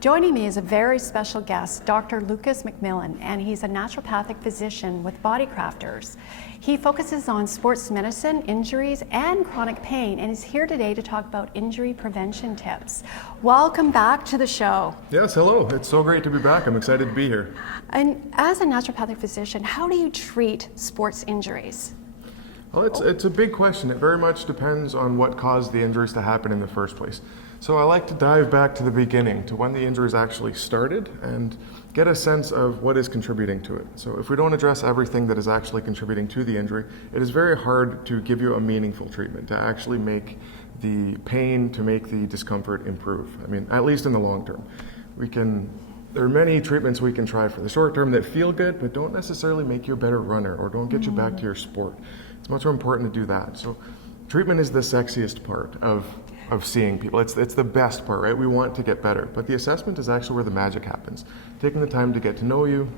Joining me is a very special guest, Dr. LucasMacMillan, and he's a naturopathic physician with Body Crafters. He focuses on sports medicine, injuries, and chronic pain, and is here today to talk about injury prevention tips. Welcome back to the show. Yes, hello. It's so great to be back. I'm excited to be here. And as a naturopathic physician, how do you treat sports injuries? Well, it's a big question. It very much depends on what caused the injuries to happen in the first place. So I like to dive back to the beginning, to when the injuries actually started, and get a sense of what is contributing to it. So if we don't address everything that is actually contributing to the injury, it is very hard to give you a meaningful treatment, to actually make the pain, to make the discomfort improve. I mean, at least in the long term. There are many treatments we can try for the short term that feel good, but don't necessarily make you a better runner or don't get you back to your sport. It's much more important to do that. So treatment is the sexiest part of seeing people. It's the best part, right? We want to get better, but the assessment is actually where the magic happens. Taking the time to get to know you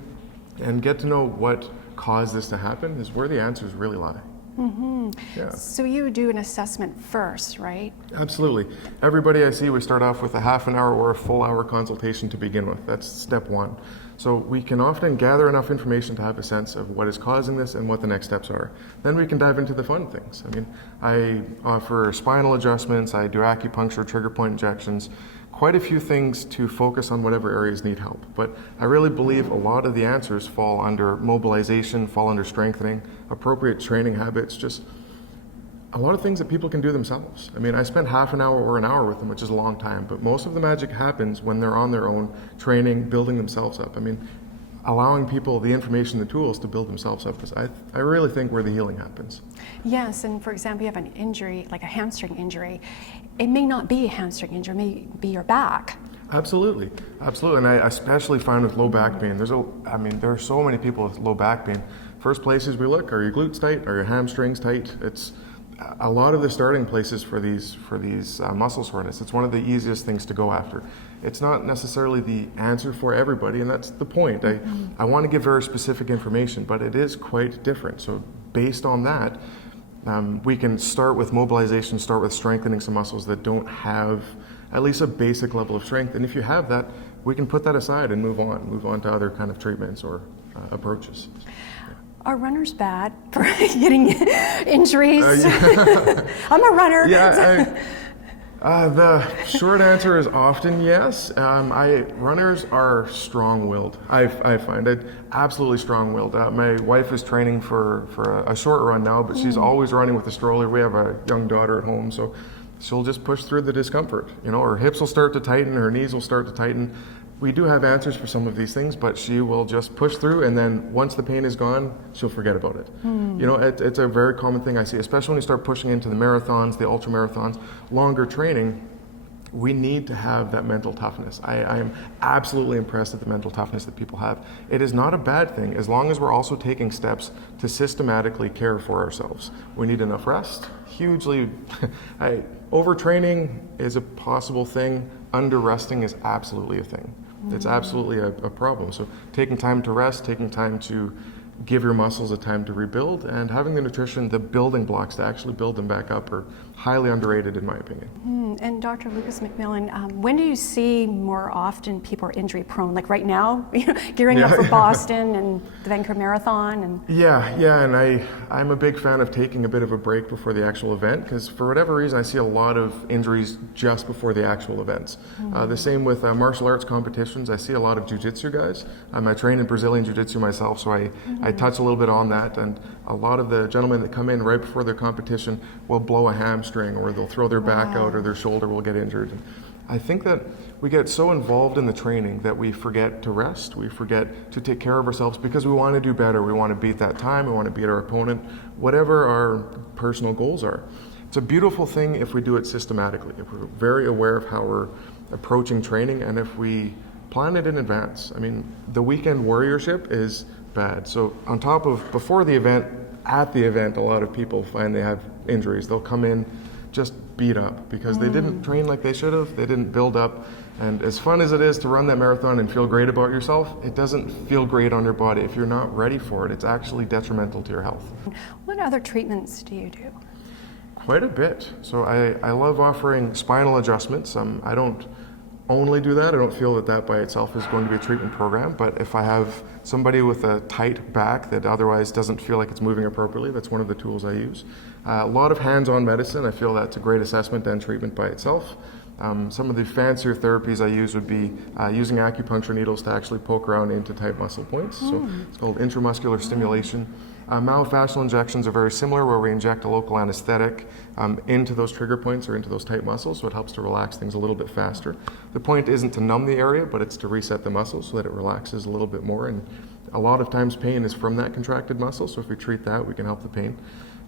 and get to know what caused this to happen is where the answers really lie. Mm-hmm. Yeah. So you do an assessment first, right? Absolutely. Everybody I see, we start off with a half an hour or a full hour consultation to begin with. That's step one. So we can often gather enough information to have a sense of what is causing this and what the next steps are. Then we can dive into the fun things. I mean, I offer spinal adjustments, I do acupuncture, trigger point injections, quite a few things to focus on whatever areas need help. But I really believe a lot of the answers fall under mobilization, fall under strengthening, appropriate training habits, just a lot of things that people can do themselves. I mean, I spend half an hour or an hour with them, which is a long time, but most of the magic happens when they're on their own, training, building themselves up. I mean, allowing people the information, the tools to build themselves up is, I really think, where the healing happens. Yes, and for example, you have an injury, like a hamstring injury. It may not be a hamstring injury, it may be your back. Absolutely, absolutely, and I especially find with low back pain, there are so many people with low back pain. First places we look, are your glutes tight, are your hamstrings tight? It's a lot of the starting places for these muscle soreness. It's one of the easiest things to go after. It's not necessarily the answer for everybody, and that's the point. I want to give very specific information, but it is quite different. So based on that, we can start with mobilization, start with strengthening some muscles that don't have at least a basic level of strength. And if you have that, we can put that aside and move on to other kind of treatments or approaches. Are runners bad for getting injuries? Yeah. I'm a runner. Yeah, the short answer is often yes. Runners are strong-willed. I find it absolutely strong-willed. My wife is training for a short run now, but she's always running with a stroller. We have a young daughter at home, so she'll just push through the discomfort. You know, her hips will start to tighten, her knees will start to tighten. We do have answers for some of these things, but she will just push through, and then once the pain is gone, she'll forget about it. You know, it's a very common thing I see, especially when you start pushing into the marathons, the ultra marathons, longer training. We need to have that mental toughness. I am absolutely impressed at the mental toughness that people have. It is not a bad thing as long as we're also taking steps to systematically care for ourselves. We need enough rest. Hugely, overtraining is a possible thing. Under-resting is absolutely a thing. It's absolutely a problem. So taking time to rest, taking time to give your muscles a time to rebuild, and having the nutrition, the building blocks to actually build them back up are highly underrated in my opinion. And Dr. LucasMacMillan, when do you see more often people are injury prone? Like right now, gearing up for Boston and the Vancouver Marathon? And and I'm a big fan of taking a bit of a break before the actual event, because for whatever reason I see a lot of injuries just before the actual events. The same with martial arts competitions. I see a lot of jiu-jitsu guys. I train in Brazilian jiu-jitsu myself, so I touch a little bit on that, and a lot of the gentlemen that come in right before their competition will blow a hamstring, or they'll throw their back out, or their shoulder will get injured. And I think that we get so involved in the training that we forget to rest, we forget to take care of ourselves because we want to do better, we want to beat that time, we want to beat our opponent, whatever our personal goals are. It's a beautiful thing if we do it systematically, if we're very aware of how we're approaching training, and if we plan it in advance. I mean, the weekend warriorship is bad. So on top of before the event, at the event, a lot of people find they have injuries. They'll come in just beat up because they didn't train like they should have, they didn't build up. And as fun as it is to run that marathon and feel great about yourself, it doesn't feel great on your body. If you're not ready for it, it's actually detrimental to your health. What other treatments do you do? Quite a bit. So I love offering spinal adjustments. I don't only do that. I don't feel that that by itself is going to be a treatment program, but if I have somebody with a tight back that otherwise doesn't feel like it's moving appropriately, that's one of the tools I use. A lot of hands-on medicine, I feel that's a great assessment and treatment by itself. Some of the fancier therapies I use would be using acupuncture needles to actually poke around into tight muscle points. So it's called intramuscular stimulation. Myofascial injections are very similar, where we inject a local anesthetic into those trigger points or into those tight muscles, so it helps to relax things a little bit faster. The point isn't to numb the area, but it's to reset the muscle so that it relaxes a little bit more. And a lot of times pain is from that contracted muscle, so if we treat that, we can help the pain.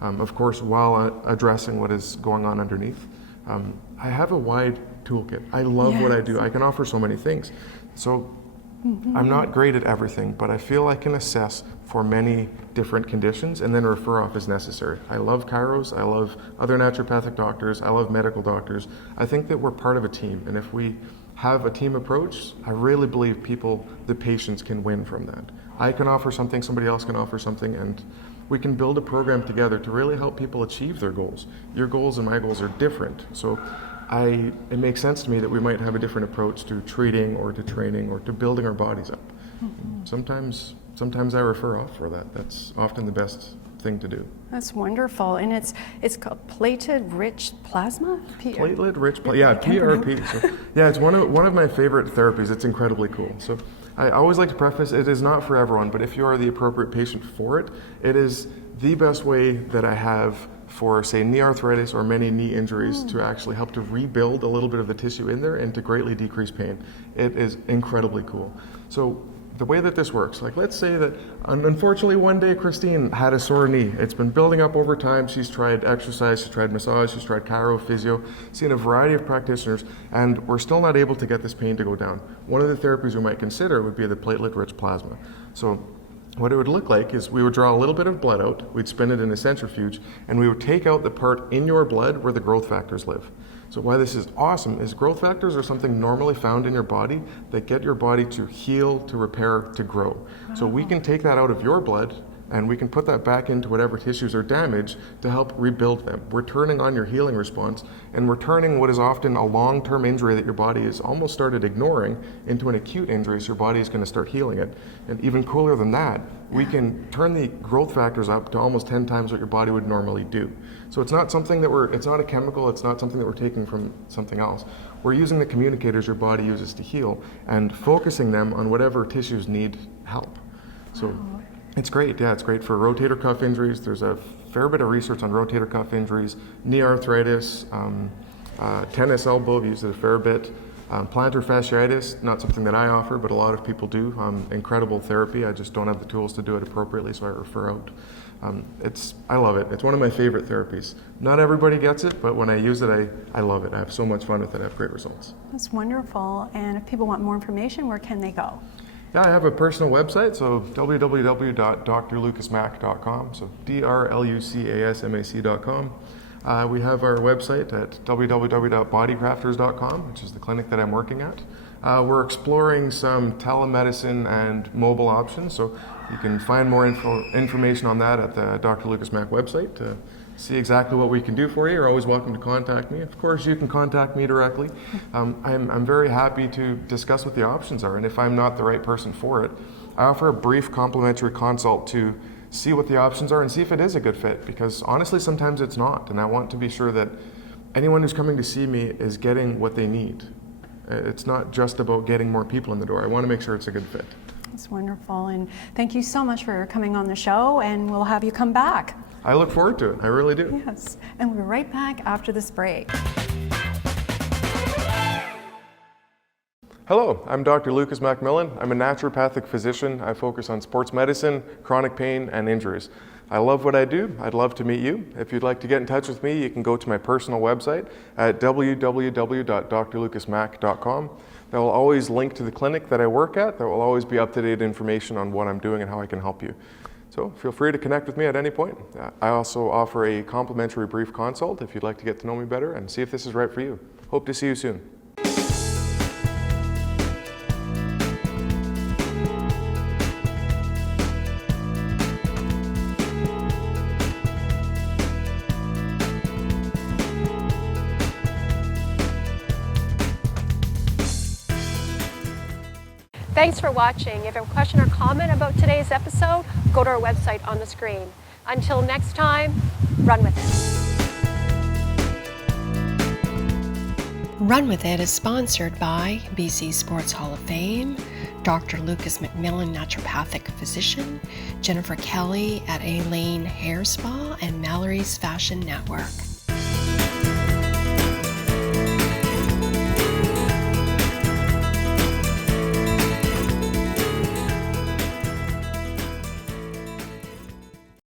Of course, while addressing what is going on underneath. I have a wide toolkit. I love what I do. I can offer so many things. So I'm not great at everything, but I feel I can assess for many different conditions and then refer off as necessary. I love chiros, I love other naturopathic doctors, I love medical doctors. I think that we're part of a team, and if we have a team approach, I really believe the patients can win from that. I can offer something, somebody else can offer something, and we can build a program together to really help people achieve their goals. Your goals and my goals are different, so it makes sense to me that we might have a different approach to treating or to training or to building our bodies up. Sometimes I refer off for that. That's often the best thing to do. That's wonderful, and it's called platelet-rich plasma. Platelet-rich plasma. Yeah, PRP. So, yeah, it's one of my favorite therapies. It's incredibly cool. So I always like to preface, it is not for everyone, but if you are the appropriate patient for it, it is the best way that I have for, say, knee arthritis or many knee injuries to actually help to rebuild a little bit of the tissue in there and to greatly decrease pain. It is incredibly cool. So the way that this works, like let's say that unfortunately one day Christine had a sore knee. It's been building up over time. She's tried exercise, she's tried massage, she's tried chiro, physio, seen a variety of practitioners, and we're still not able to get this pain to go down. One of the therapies we might consider would be the platelet-rich plasma. So what it would look like is we would draw a little bit of blood out, we'd spin it in a centrifuge, and we would take out the part in your blood where the growth factors live. So why this is awesome is growth factors are something normally found in your body that get your body to heal, to repair, to grow. So we can take that out of your blood and we can put that back into whatever tissues are damaged to help rebuild them. We're turning on your healing response, and we're turning what is often a long-term injury that your body has almost started ignoring into an acute injury, so your body is going to start healing it. And even cooler than that, we can turn the growth factors up to almost 10 times what your body would normally do. So it's not something that it's not a chemical, it's not something that we're taking from something else. We're using the communicators your body uses to heal and focusing them on whatever tissues need help. So it's great, yeah, it's great for rotator cuff injuries. There's a fair bit of research on rotator cuff injuries, knee arthritis, tennis elbow, I've used it a fair bit. Plantar fasciitis, not something that I offer, but a lot of people do. Incredible therapy, I just don't have the tools to do it appropriately, so I refer out. I love it. It's one of my favorite therapies. Not everybody gets it, but when I use it, I love it. I have so much fun with it. I have great results. That's wonderful. And if people want more information, where can they go? Yeah, I have a personal website, so www.drlucasmac.com, so drlucasmac.com. We have our website at www.bodycrafters.com, which is the clinic that I'm working at. We're exploring some telemedicine and mobile options, so you can find more information on that at the Dr. Lucas Mac website to see exactly what we can do for you. You're always welcome to contact me. Of course, you can contact me directly. I'm very happy to discuss what the options are, and if I'm not the right person for it, I offer a brief complimentary consult to see what the options are and see if it is a good fit, because honestly, sometimes it's not, and I want to be sure that anyone who's coming to see me is getting what they need. It's not just about getting more people in the door. I want to make sure it's a good fit. That's wonderful, and thank you so much for coming on the show, and we'll have you come back. I look forward to it. I really do. Yes, and we'll be right back after this break. Hello, I'm Dr. LucasMacMillan. I'm a naturopathic physician. I focus on sports medicine, chronic pain, and injuries. I love what I do. I'd love to meet you. If you'd like to get in touch with me, you can go to my personal website at www.drlucasmac.com. That will always link to the clinic that I work at. There will always be up-to-date information on what I'm doing and how I can help you. So feel free to connect with me at any point. I also offer a complimentary brief consult if you'd like to get to know me better and see if this is right for you. Hope to see you soon. Thanks for watching. If you have a question or comment about today's episode, go to our website on the screen. Until next time, run with it. Run With It is sponsored by BC Sports Hall of Fame, Dr. LucasMacMillan, naturopathic physician, Jennifer Kelly at A-Lane Hair Spa, and Mallory's Fashion Network.